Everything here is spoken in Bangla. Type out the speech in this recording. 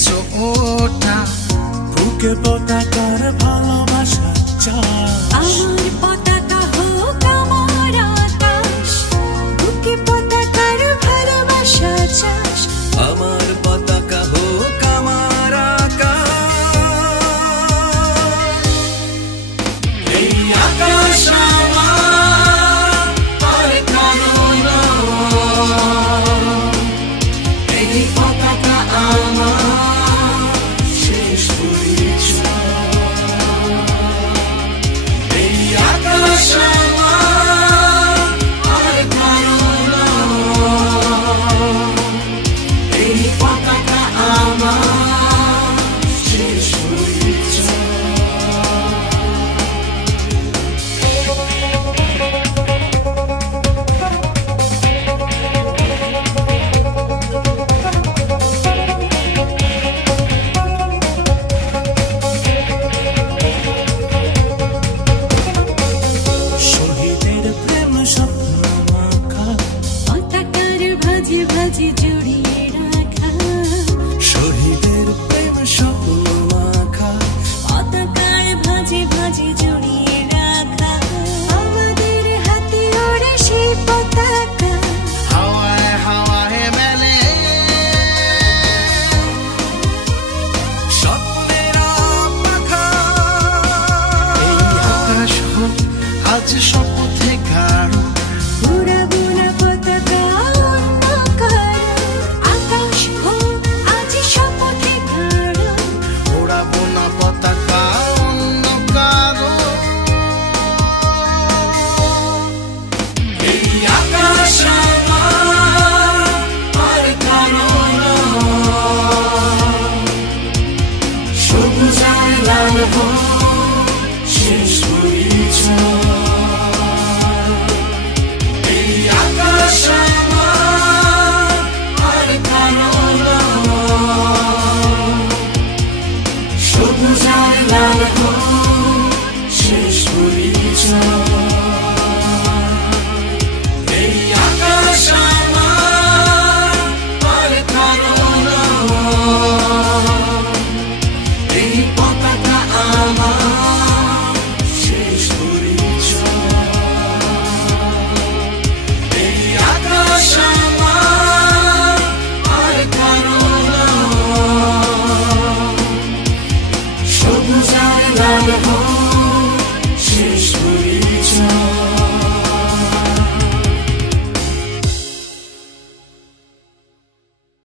দিয়েছো ওটা বুকে পতাকার ভালোবাসা চাস আমার পতাকা হোক আমার আকাশ বুকে পতাকার ভালোবাসা চাস আমার পতাকা হোক আমার আকাশ এই আকাশ আমার আর কারো না এই পতাকা আমার শেষ পরিচয় এই আকাশ আমার আর কারো না এই পতাকা আমার শেষ পরিচয় শহীদের প্রেম স্বপ্ন মাখা পতাকার ভাজি ভাজি জড়িয়ে রাখা শহীদের প্রেম স্বপ্ন মাখা পতাকার ভাজি ভাজি জড়িয়ে রাখা আমাদের হাতে ওড়ে সেই পতাকা হাওয়ায় হাওয়ায় মেলে স্বপ্নের পাখা এই আকাশ হোক আজ শপথে গাঢ় উড়াবো না পতাকা অন্য কারো আকাশ হোক আজ শপথে গাঢ় ওড়াবো না পতাকা অন্য কারো এই আকাশ আমার আর কারো না সবুজ আর লাল হোক শেষ পরিচয় এই আকাশ আমার আর কারো না সবুজ আর লাল হোক শেষ পরিচয় এই আকাশ আমার আর কারো না এই পতাকা আমার শেষ পরিচয় এই আকাশ আমার আর কারো না সবুজ আর লাল হোক